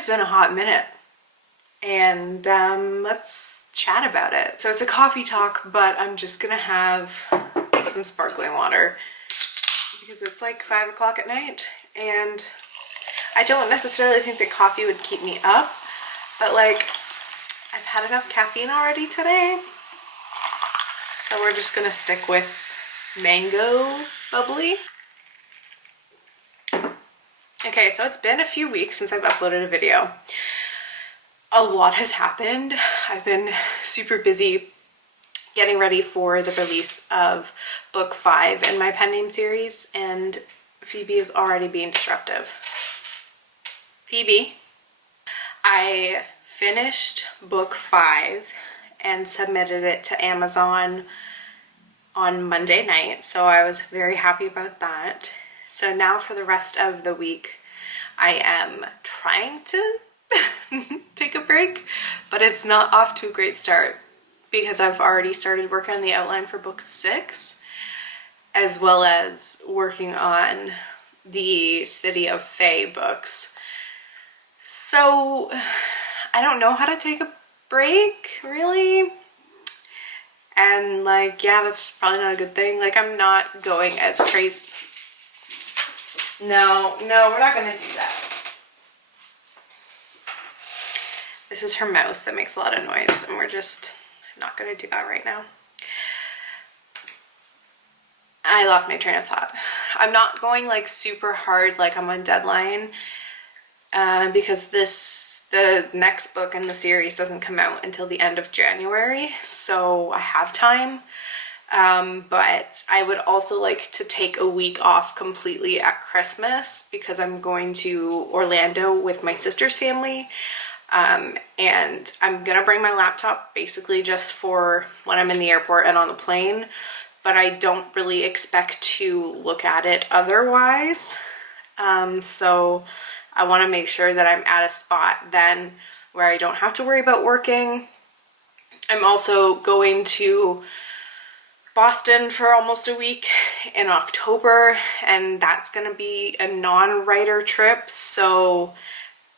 has been a hot minute, and let's chat about it. So it's a coffee talk, but I'm just gonna have some sparkling water because it's like 5 o'clock at night, and I don't necessarily think that coffee would keep me up, but like I've had enough caffeine already today, so we're just gonna stick with mango bubbly. Okay, so it's been a few weeks since I've uploaded a video. A lot has happened. I've been super busy getting ready for the release of book 5 in my pen name series, and Phoebe is already being disruptive. Phoebe. I finished book 5 and submitted it to Amazon on Monday night, so I was very happy about that. So now for the rest of the week, I am trying to take a break, but it's not off to a great start because I've already started working on the outline for book 6, as well as working on the City of Fae books. So I don't know how to take a break, really. And like, yeah, that's probably not a good thing. Like, I'm not going as crazy. No, we're not gonna do that. This is her mouse that makes a lot of noise, and we're just not gonna do that right now. I lost my train of thought. I'm not going like super hard, like I'm on deadline, because the next book in the series doesn't come out until the end of January, so I have time. But I would also like to take a week off completely at Christmas because I'm going to Orlando with my sister's family. And I'm gonna bring my laptop basically just for when I'm in the airport and on the plane, but I don't really expect to look at it otherwise. So I want to make sure that I'm at a spot then where I don't have to worry about working. I'm also going to Boston for almost a week in October, and that's gonna be a non-writer trip, so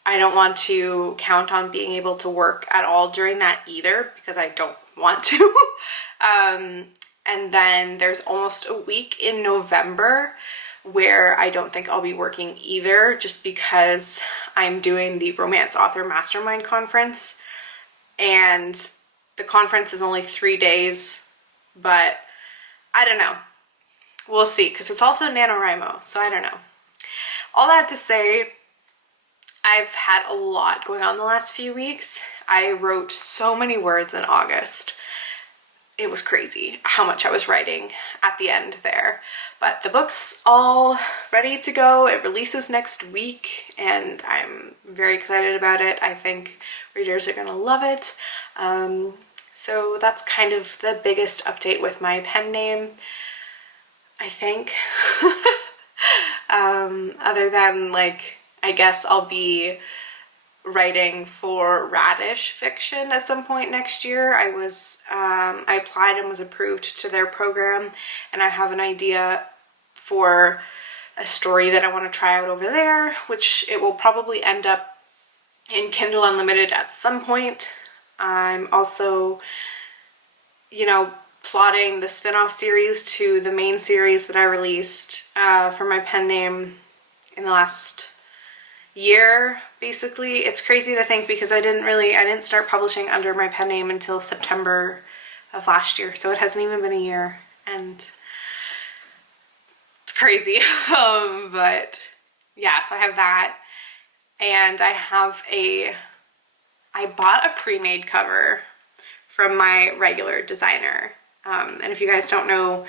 I don't want to count on being able to work at all during that either because I don't want to. And then there's almost a week in November where I don't think I'll be working either, just because I'm doing the Romance Author Mastermind Conference, and the conference is only 3 days, but I don't know. We'll see, because it's also NaNoWriMo, so I don't know. All that to say, I've had a lot going on the last few weeks. I wrote so many words in August. It was crazy how much I was writing at the end there. But the book's all ready to go. It releases next week, and I'm very excited about it. I think readers are gonna love it. So that's kind of the biggest update with my pen name, I think. Other than, like, I guess I'll be writing for Radish Fiction at some point next year. I applied and was approved to their program, and I have an idea for a story that I want to try out over there, which it will probably end up in Kindle Unlimited at some point. I'm also, you know, plotting the spin-off series to the main series that I released for my pen name in the last year, basically. It's crazy to think because I didn't start publishing under my pen name until September of last year, so it hasn't even been a year, and it's crazy. But yeah, so I have that, and I bought a pre-made cover from my regular designer. And if you guys don't know,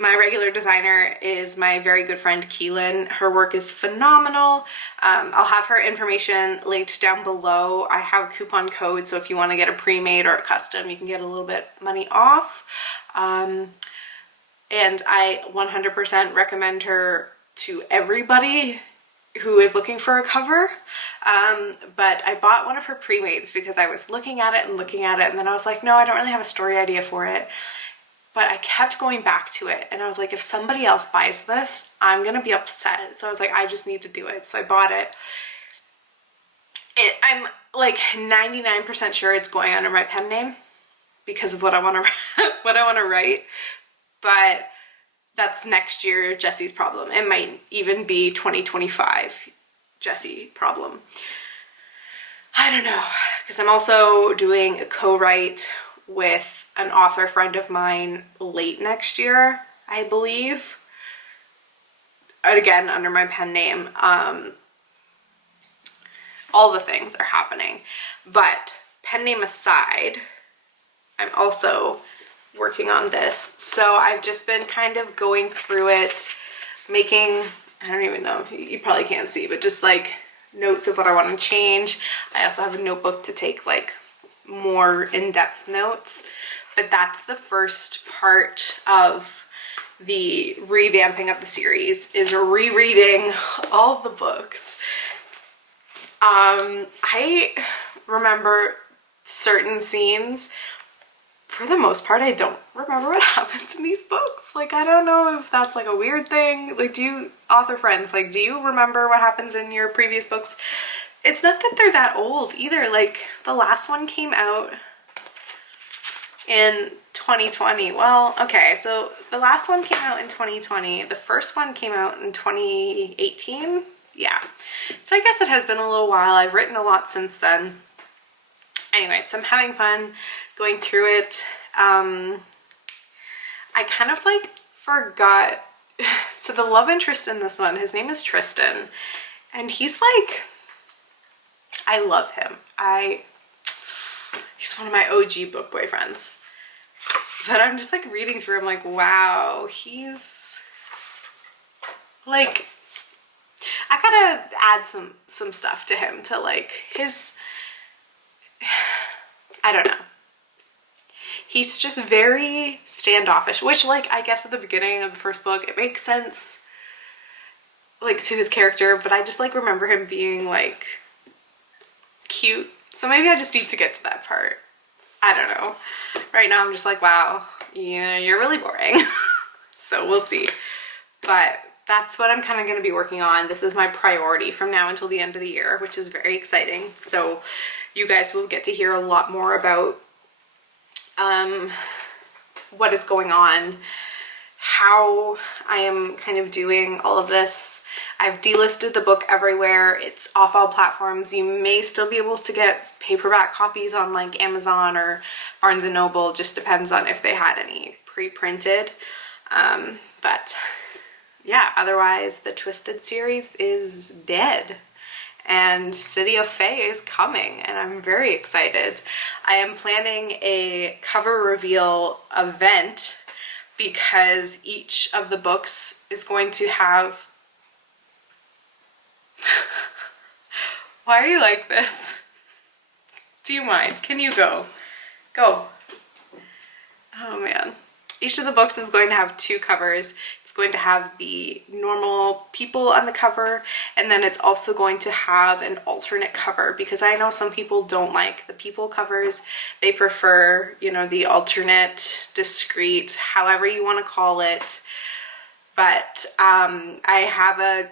my regular designer is my very good friend Keylin. Her work is phenomenal. I'll have her information linked down below. I have a coupon code, so if you want to get a pre-made or a custom, you can get a little bit money off. And I 100% recommend her to everybody who is looking for a cover. But I bought one of her pre-mades because I was looking at it, and then I was like, no, I don't really have a story idea for it. But I kept going back to it, and I was like, if somebody else buys this, I'm gonna be upset. So I was like, I just need to do it. So I bought it, I'm like 99% sure it's going under my pen name because of what I want to what I want to write, but that's next year Jesse's problem. It might even be 2025 Jesse problem. I don't know, because I'm also doing a co-write with an author friend of mine late next year, I believe. Again, under my pen name. All the things are happening. But pen name aside, I'm also working on this. So I've just been kind of going through it, making, I don't even know if you probably can't see, but just like notes of what I want to change. I also have a notebook to take like more in-depth notes, but that's the first part of the revamping of the series, is rereading all of the books. I remember certain scenes. For the most part, I don't remember what happens in these books. Like, I don't know if that's like a weird thing. Like, do you, author friends, like, do you remember what happens in your previous books? It's not that they're that old either. Like, the last one came out in 2020. Well, okay, so the last one came out in 2020. The first one came out in 2018. Yeah. So I guess it has been a little while. I've written a lot since then. Anyway, so I'm having fun going through it. I kind of like forgot. So the love interest in this one, his name is Tristan, and he's like, I love him. He's one of my OG book boyfriends. But I'm just like reading through, I'm like, wow, he's like, I gotta add some stuff to him to like his, I don't know. He's just very standoffish, which like I guess at the beginning of the first book it makes sense like to his character, but I just like remember him being like cute. So maybe I just need to get to that part. I don't know. Right now I'm just like, wow, yeah, you're really boring. So we'll see. But that's what I'm kind of going to be working on. This is my priority from now until the end of the year, which is very exciting. So you guys will get to hear a lot more about what is going on, how I am kind of doing all of this. I've delisted the book everywhere. It's off all platforms. You may still be able to get paperback copies on like Amazon or Barnes & Noble. Just depends on if they had any pre-printed. But yeah, otherwise the Twisted series is dead. And City of Fae is coming, and I'm very excited. I am planning a cover reveal event because each of the books is going to have... Why are you like this? Do you mind? Can you go? Go. Oh man. Each of the books is going to have two covers. It's going to have the normal people on the cover, and then it's also going to have an alternate cover, because I know some people don't like the people covers. They prefer, you know, the alternate, discreet, however you want to call it. But I have a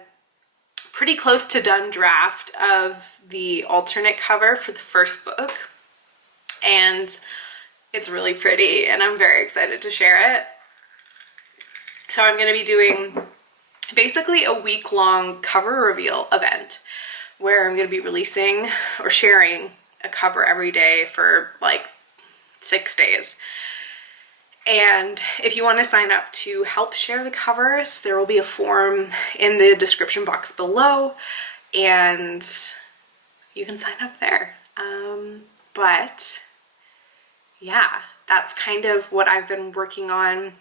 pretty close to done draft of the alternate cover for the first book, and it's really pretty, and I'm very excited to share it. So I'm going to be doing basically a week-long cover reveal event where I'm going to be releasing or sharing a cover every day for like 6 days. And if you want to sign up to help share the covers, there will be a form in the description box below, and you can sign up there. But yeah, that's kind of what I've been working on,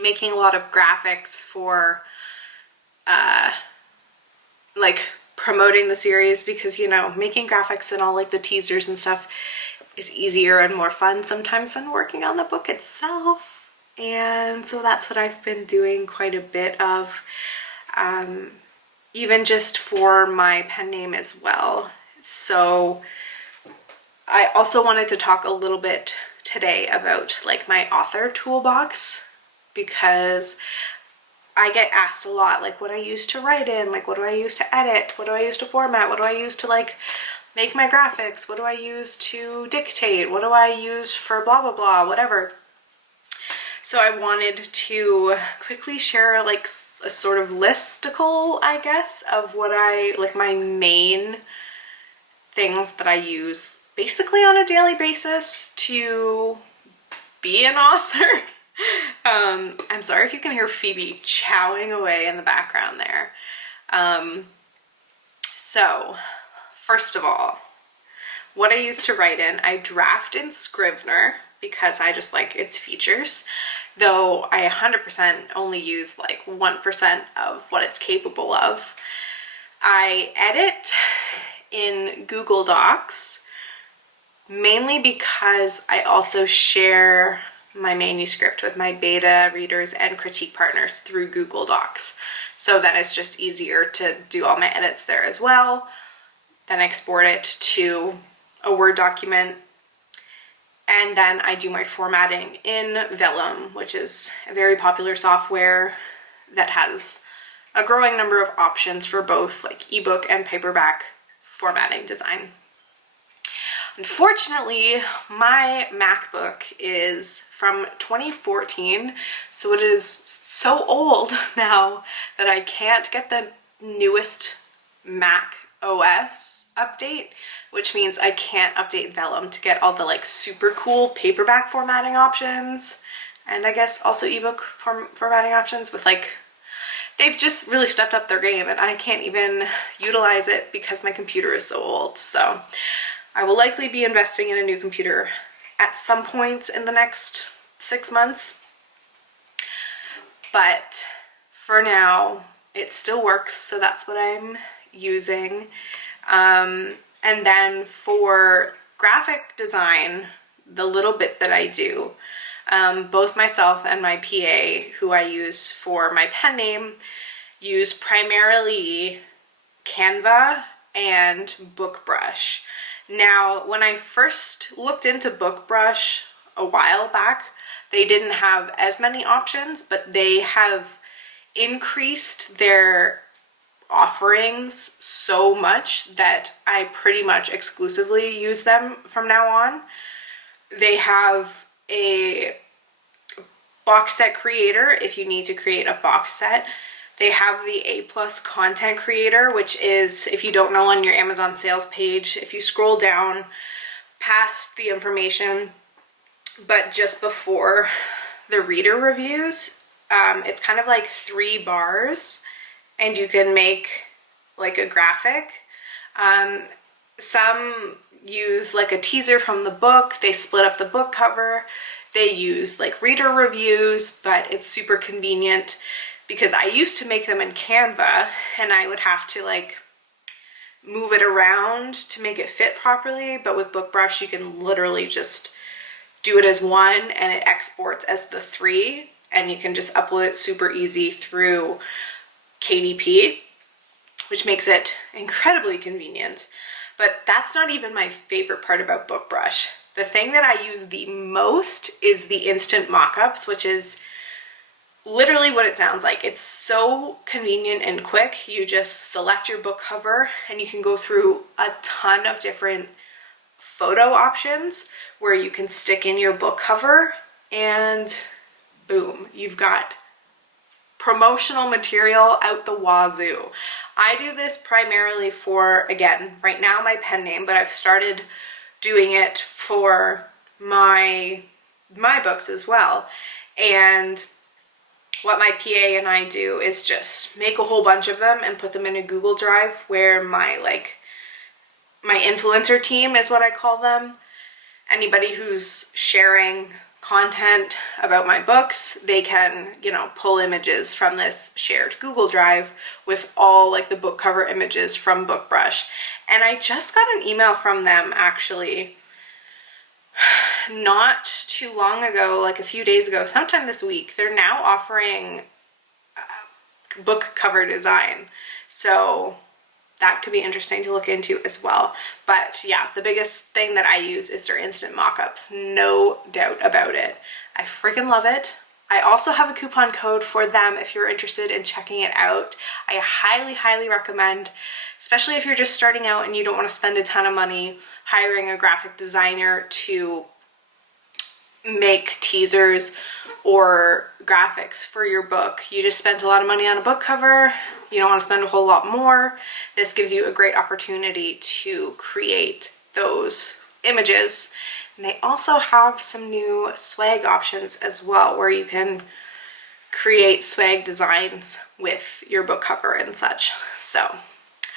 making a lot of graphics for like promoting the series, because, you know, making graphics and all like the teasers and stuff is easier and more fun sometimes than working on the book itself. And so that's what I've been doing quite a bit of, even just for my pen name as well. So I also wanted to talk a little bit today about like my author toolbox, because I get asked a lot like what I use to write in, like what do I use to edit, what do I use to format, what do I use to like make my graphics? What do I use to dictate? What do I use for blah, blah, blah, whatever. So I wanted to quickly share like a sort of listicle, I guess, of what like my main things that I use basically on a daily basis to be an author. I'm sorry if you can hear Phoebe chowing away in the background there. So first of all, what I use to write in, I draft in Scrivener because I just like its features, though I 100% only use like 1% of what it's capable of. I edit in Google Docs, mainly because I also share my manuscript with my beta readers and critique partners through Google Docs. So that it's just easier to do all my edits there as well. Then export it to a Word document. And then I do my formatting in Vellum, which is a very popular software that has a growing number of options for both like ebook and paperback formatting design. Unfortunately, my MacBook is from 2014, so it is so old now that I can't get the newest Mac OS update, which means I can't update Vellum to get all the like super cool paperback formatting options, and I guess also ebook formatting options with like, they've just really stepped up their game and I can't even utilize it because my computer is so old. So I will likely be investing in a new computer at some point in the next 6 months. But for now, it still works, so that's what I'm using. And then for graphic design, the little bit that I do, both myself and my PA, who I use for my pen name, use primarily Canva and BookBrush. Now, when I first looked into BookBrush a while back, they didn't have as many options, but they have increased their offerings so much that I pretty much exclusively use them from now on. They have a box set creator if you need to create a box set. They have the A+ content creator, which is, if you don't know, on your Amazon sales page, if you scroll down past the information, but just before the reader reviews, it's kind of like 3 bars and you can make like a graphic. Some use like a teaser from the book, they split up the book cover, they use like reader reviews, but it's super convenient because I used to make them in Canva and I would have to like move it around to make it fit properly, but with BookBrush you can literally just do it as one and it exports as the 3, and you can just upload it super easy through KDP, which makes it incredibly convenient. But that's not even my favorite part about BookBrush. The thing that I use the most is the instant mockups, which is literally what it sounds like. It's so convenient and quick. You just select your book cover and you can go through a ton of different photo options where you can stick in your book cover and boom, you've got promotional material out the wazoo. I do this primarily for, again, right now my pen name, but I've started doing it for my books as well. And what my PA and I do is just make a whole bunch of them and put them in a Google Drive where my influencer team is what I call them. Anybody who's sharing content about my books, they can, you know, pull images from this shared Google Drive with all like the book cover images from BookBrush. And I just got an email from them actually not too long ago, like a few days ago, sometime this week. They're now offering book cover design. So that could be interesting to look into as well. But yeah, the biggest thing that I use is their instant mockups, no doubt about it. I freaking love it. I also have a coupon code for them if you're interested in checking it out. I highly, highly recommend especially if you're just starting out and you don't want to spend a ton of money hiring a graphic designer to make teasers or graphics for your book. You just spent a lot of money on a book cover. You don't want to spend a whole lot more. This gives you a great opportunity to create those images. And they also have some new swag options as well, where you can create swag designs with your book cover and such. So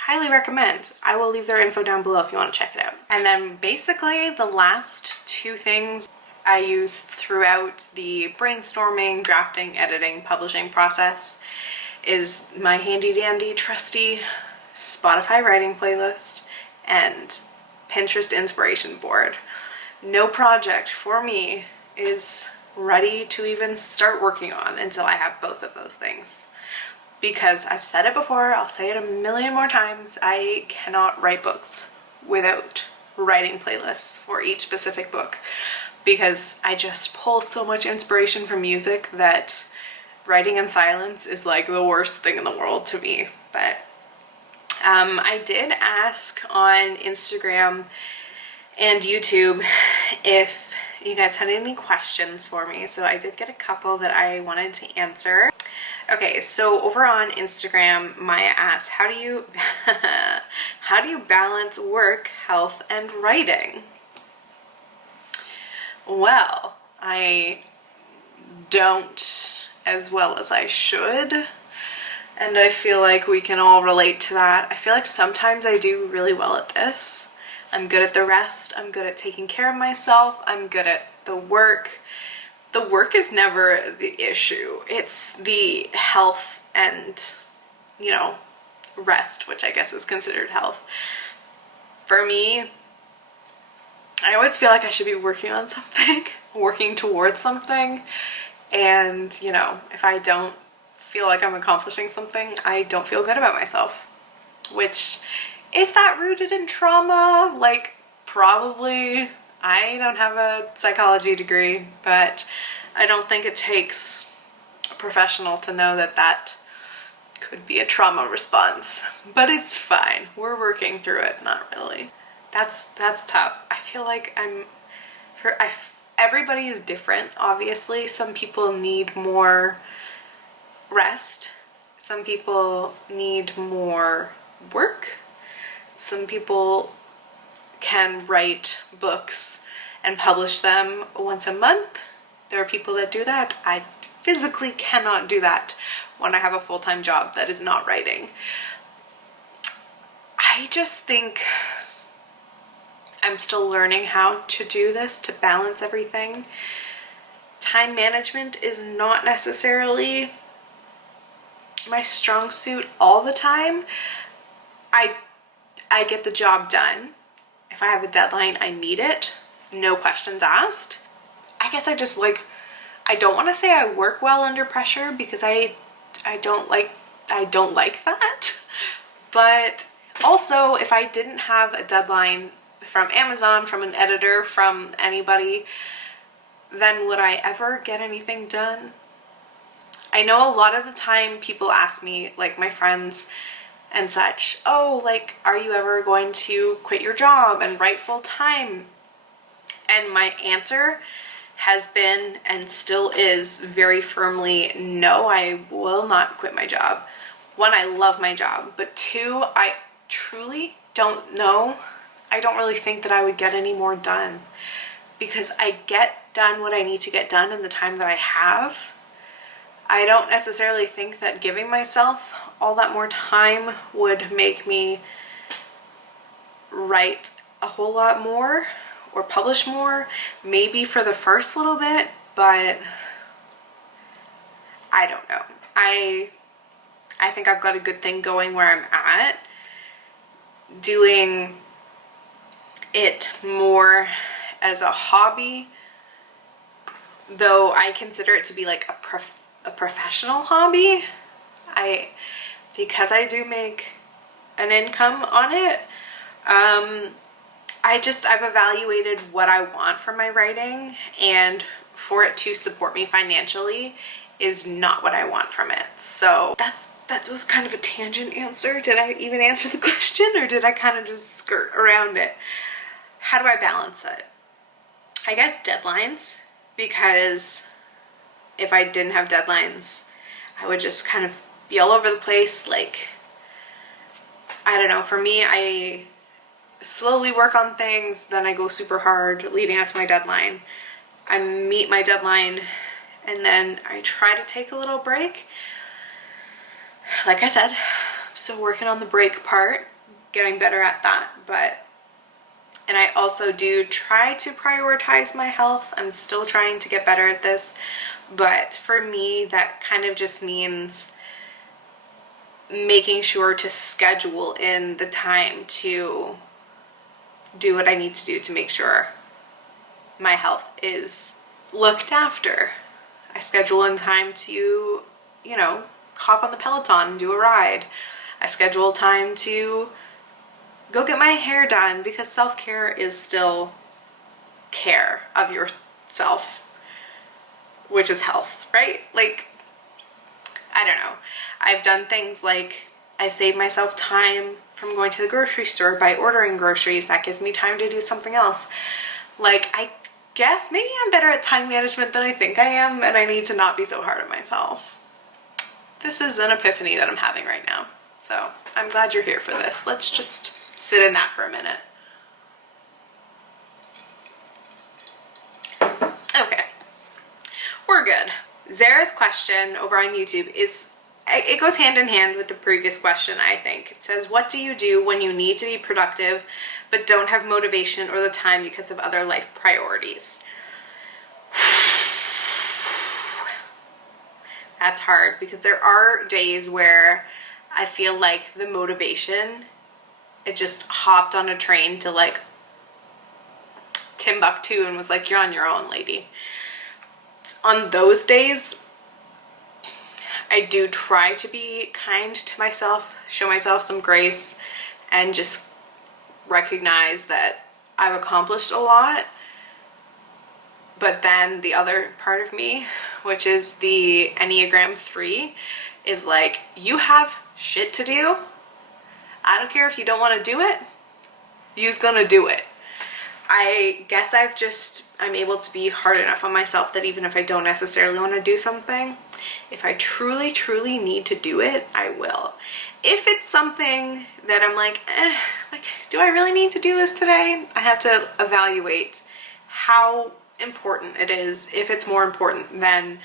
highly recommend. I will leave their info down below if you want to check it out. And then basically the last two things I use throughout the brainstorming, drafting, editing, publishing process is my handy dandy trusty Spotify writing playlist and Pinterest inspiration board. No project for me is ready to even start working on until I have both of those things. Because I've said it before, I'll say it a million more times, I cannot write books without writing playlists for each specific book, because I just pull so much inspiration from music that writing in silence is like the worst thing in the world to me. But I did ask on Instagram and YouTube if you guys had any questions for me, so I did get a couple that I wanted to answer. Okay, so over on Instagram, Maya asked, how do you balance work, health, and writing? Well, I don't as well as I should, and I feel like we can all relate to that. I feel like sometimes I do really well at this. I'm good at the rest, I'm good at taking care of myself, I'm good at the work. The work is never the issue. It's the health and, you know, rest, which I guess is considered health. For me, I always feel like I should be working on something, working towards something, and, you know, if I don't feel like I'm accomplishing something, I don't feel good about myself. Which, is that rooted in trauma? Like, probably. I don't have a psychology degree, but I don't think it takes a professional to know that that could be a trauma response. But it's fine. We're working through it. Not really. That's tough. I feel like everybody is different, obviously. Some people need more rest. Some people need more work. Some people can write books and publish them once a month. There are people that do that. I physically cannot do that when I have a full-time job that is not writing. I just think I'm still learning how to do this, to balance everything. Time management is not necessarily my strong suit all the time. I get the job done. If I have a deadline, I meet it. No questions asked. I guess I just like, I don't want to say I work well under pressure, because I don't like that. But also, if I didn't have a deadline from Amazon, from an editor, from anybody, then would I ever get anything done? I know a lot of the time people ask me, like my friends and such, oh, like, are you ever going to quit your job and write full time? And my answer has been, and still is, very firmly, no, I will not quit my job. One, I love my job, but two, I truly don't know. I don't really think that I would get any more done, because I get done what I need to get done in the time that I have. I don't necessarily think that giving myself all that more time would make me write a whole lot more or publish more. Maybe for the first little bit, but I don't know. I think I've got a good thing going where I'm at. Doing it more as a hobby, though I consider it to be like a professional hobby. Because I do make an income on it, I've evaluated what I want from my writing, and for it to support me financially is not what I want from it. So that was kind of a tangent answer. Did I even answer the question, or did I kind of just skirt around it? How do I balance it? I guess deadlines, because if I didn't have deadlines, I would just kind of be all over the place. Like, I don't know, for me, I slowly work on things, then I go super hard leading up to my deadline. I meet my deadline, and then I try to take a little break. Like I said, I'm still working on the break part, getting better at that, and I also do try to prioritize my health. I'm still trying to get better at this, but for me, that kind of just means making sure to schedule in the time to do what I need to do to make sure my health is looked after. I schedule in time to, you know, hop on the Peloton and do a ride. I schedule time to go get my hair done, because self-care is still care of yourself, which is health, right? Like, I don't know. I've done things like I save myself time from going to the grocery store by ordering groceries. That gives me time to do something else. Like, I guess maybe I'm better at time management than I think I am, and I need to not be so hard on myself. This is an epiphany that I'm having right now. So I'm glad you're here for this. Let's just sit in that for a minute. Okay, we're good. Zara's question over on YouTube is, it goes hand in hand with the previous question, I think. It says, what do you do when you need to be productive but don't have motivation or the time because of other life priorities? That's hard, because there are days where I feel like the motivation, it just hopped on a train to like Timbuktu and was like, you're on your own, lady. On those days, I do try to be kind to myself, show myself some grace, and just recognize that I've accomplished a lot. But then the other part of me, which is the Enneagram 3, is like, you have shit to do. I don't care if you don't want to do it. You's gonna do it. I guess I'm able to be hard enough on myself that even if I don't necessarily want to do something, if I truly, truly need to do it, I will. If it's something that I'm like, do I really need to do this today? I have to evaluate how important it is, if it's more important than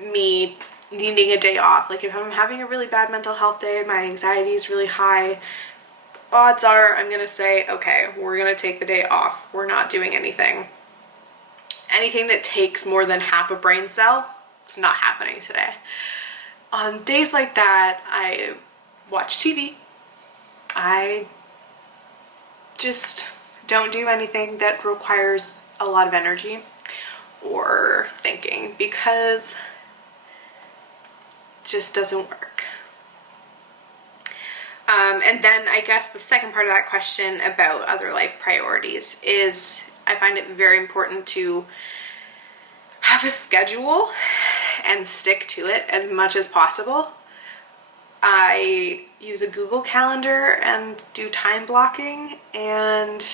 me needing a day off. Like, if I'm having a really bad mental health day, my anxiety is really high, odds are I'm gonna say, okay, we're gonna take the day off. We're not doing anything. Anything that takes more than half a brain cell, it's not happening today. On days like that, I watch TV. I just don't do anything that requires a lot of energy or thinking, because it just doesn't work. And then I guess the second part of that question about other life priorities is, I find it very important to have a schedule and stick to it as much as possible. I use a Google Calendar and do time blocking, and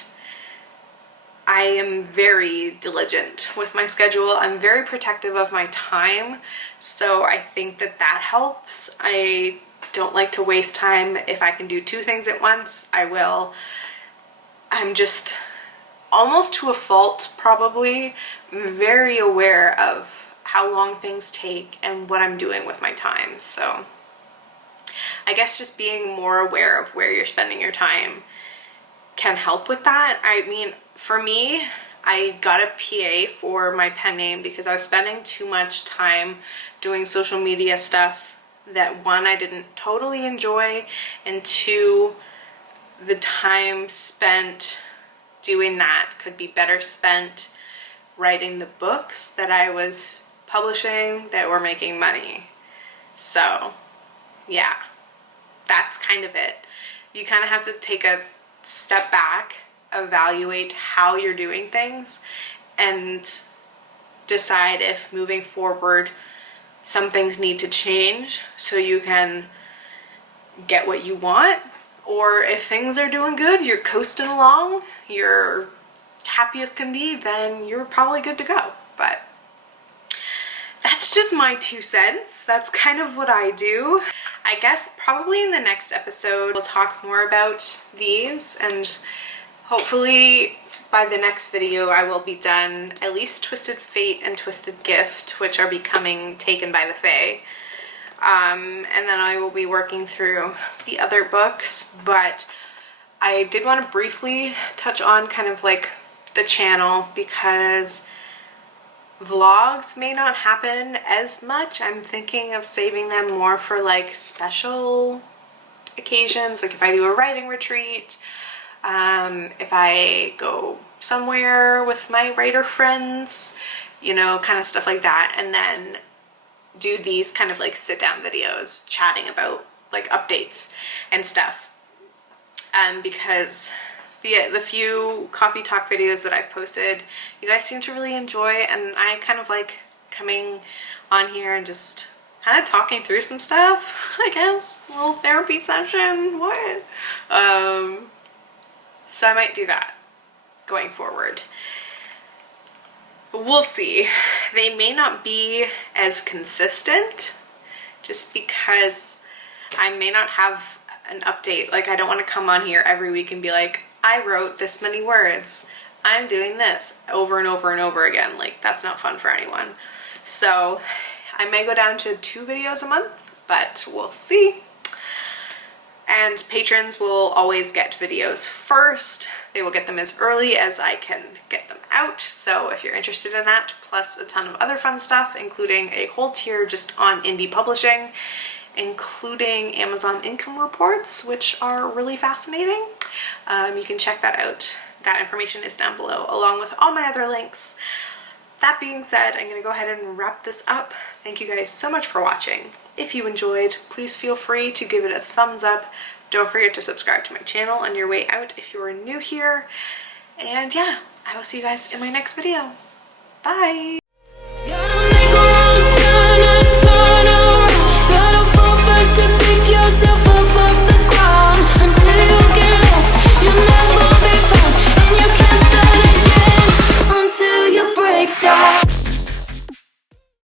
I am very diligent with my schedule. I'm very protective of my time, so I think that that helps. I don't like to waste time. If I can do two things at once, I will. I'm just, almost to a fault probably, very aware of how long things take and what I'm doing with my time. So I guess just being more aware of where you're spending your time can help with that. I mean, for me, I got a PA for my pen name because I was spending too much time doing social media stuff that, one, I didn't totally enjoy, and two, the time spent doing that could be better spent writing the books that I was publishing that were making money. So yeah, that's kind of it. You kind of have to take a step back, evaluate how you're doing things, and decide if moving forward some things need to change so you can get what you want. Or if things are doing good, you're coasting along, you're happy as can be, then you're probably good to go. But that's just my 2 cents. That's kind of what I do. I guess probably in the next episode we'll talk more about these, and hopefully by the next video I will be done at least Twisted Fate and Twisted Gift, which are becoming Taken by the Fae. And then I will be working through the other books, but I did want to briefly touch on kind of like the channel, because vlogs may not happen as much. I'm thinking of saving them more for like special occasions, like if I do a writing retreat, if I go somewhere with my writer friends, you know, kind of stuff like that, and then do these kind of like sit down videos chatting about like updates and stuff, because the few coffee talk videos that I've posted, you guys seem to really enjoy, and I kind of like coming on here and just kind of talking through some stuff, I guess. A little therapy session, what? So I might do that going forward. But we'll see. They may not be as consistent just because I may not have an update. Like, I don't want to come on here every week and be like, I wrote this many words, I'm doing this over and over and over again. Like, that's not fun for anyone. So I may go down to 2 videos a month, but we'll see. And patrons will always get videos first. They will get them as early as I can get them out. So if you're interested in that, plus a ton of other fun stuff, including a whole tier just on indie publishing, including Amazon income reports, which are really fascinating. You can check that out. That information is down below, along with all my other links. That being said, I'm going to go ahead and wrap this up. Thank you guys so much for watching. If you enjoyed, please feel free to give it a thumbs up. Don't forget to subscribe to my channel on your way out if you are new here. And yeah, I will see you guys in my next video. Bye!